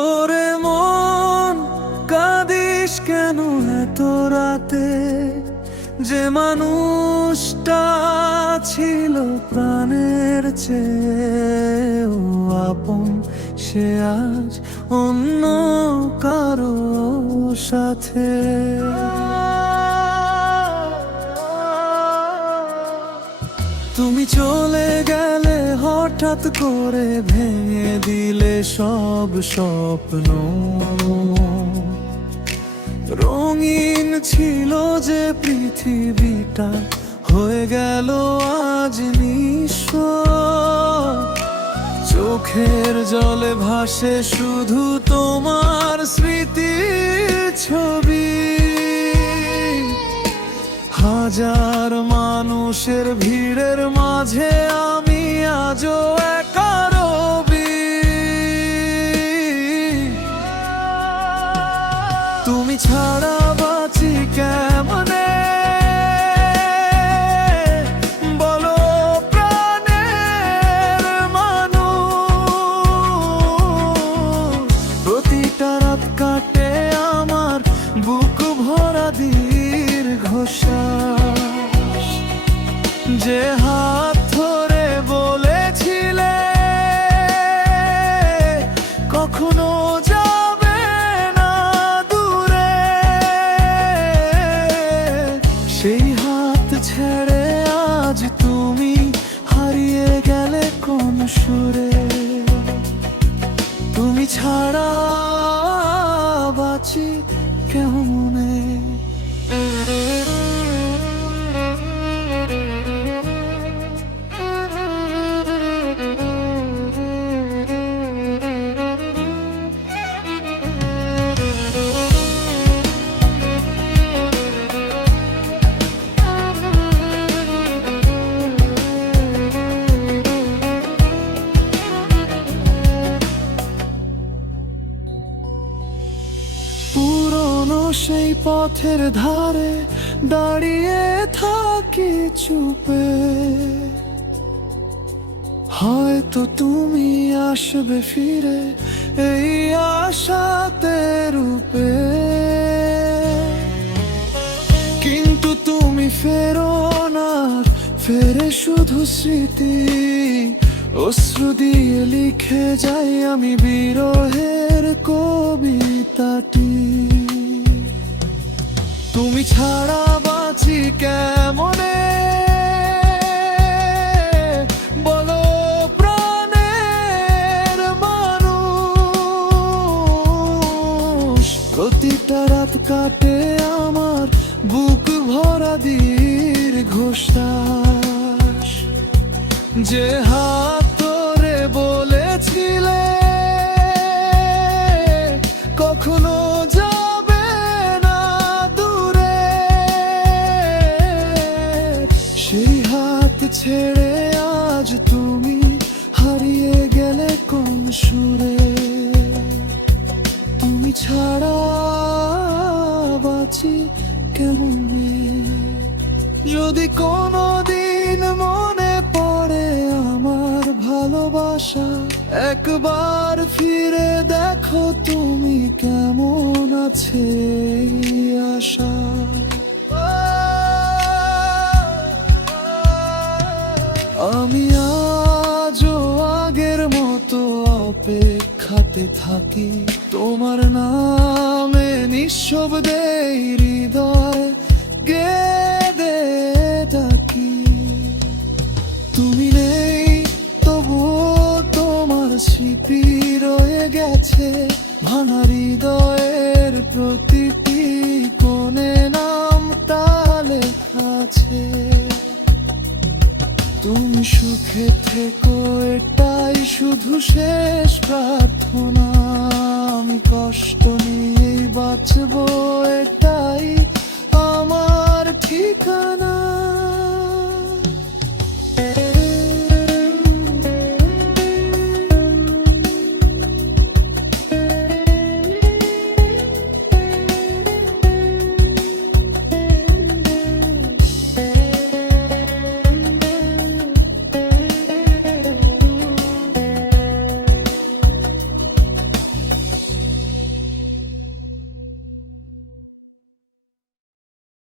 ওরে মন, কাঁদিস কেন এত রাতে? যে মানুষটা ছিল প্রাণের চেয়েও আপন, সে আজ অন্য কারো সাথে। তুমি চলে গেলে হঠাৎ করে, ভেঙে দিলে সব স্বপ্ন। রঙিন ছিল যে পৃথিবীটা, হয়ে গেল আজ নিঃস্ব। চোখের জলে ভাসে শুধু তোমার স্মৃতির ছবি। হাজার মানুষের ভিড়ের মাঝে আমি আজও একা রবি। তুমি ছাড়া বাঁচি কেমনে? বলো প্রাণের মানুষ। প্রতিটা রাত কাটে আমার বুক ভরা দীর্ঘশ্বাস। যে হাত ধরে বলেছিলে কখনো যাবে না দূরে, সেই হাত ছেড়ে আজ তুমি হারিয়ে গেলে কোন সুরে। তুমি ছাড়া বাঁচি কেমনে? পুরনো সেই পথের ধারে দাঁড়িয়ে থাকি চুপে। হয়তো তুমি আসবে ফিরে এই আশাতে রূপে। কিন্তু তুমি ফেরো না, ফেরে শুধু স্মৃতি। অশ্রু দিয়ে লিখে যাই আমি বিরহের কবিতাটি। তুমি ছাড়া বাঁচি কেমনে? বলো প্রাণের মানুষ। প্রতিটা রাত কাটে আমার বুক ভরা দীর্ঘশ্বাস। যে হাত ধরে বলেছিলে কখনো যাবে না দূরে, সেই হাত ছেড়ে আজ তুমি হারিয়ে গেলে কোন সুরে। তুমি ছাড়া বাঁচি কেমনে? যদি কোনোদিন মনে পড়ে আমার ভালোবাসা, একবার ফিরে দেখো তুমি কেমন আছে এই আশা। আমি আজও আগের মতো অপেক্ষাতে থাকি, তোমার নামে নিঃশব্দে হৃদয় গেদে ডাকি। তুমি নেই তবুও তোমার স্মৃতি রয়ে গেছে ভাঙা হৃদয়ের প্রতিটি কোণে, নামটা লেখা আছে। তুমি সুখে থেকো এটাই শুধু শেষ প্রার্থনা। আমি কষ্ট নিয়েই বাঁচবো এটাই আমার ঠিকানা।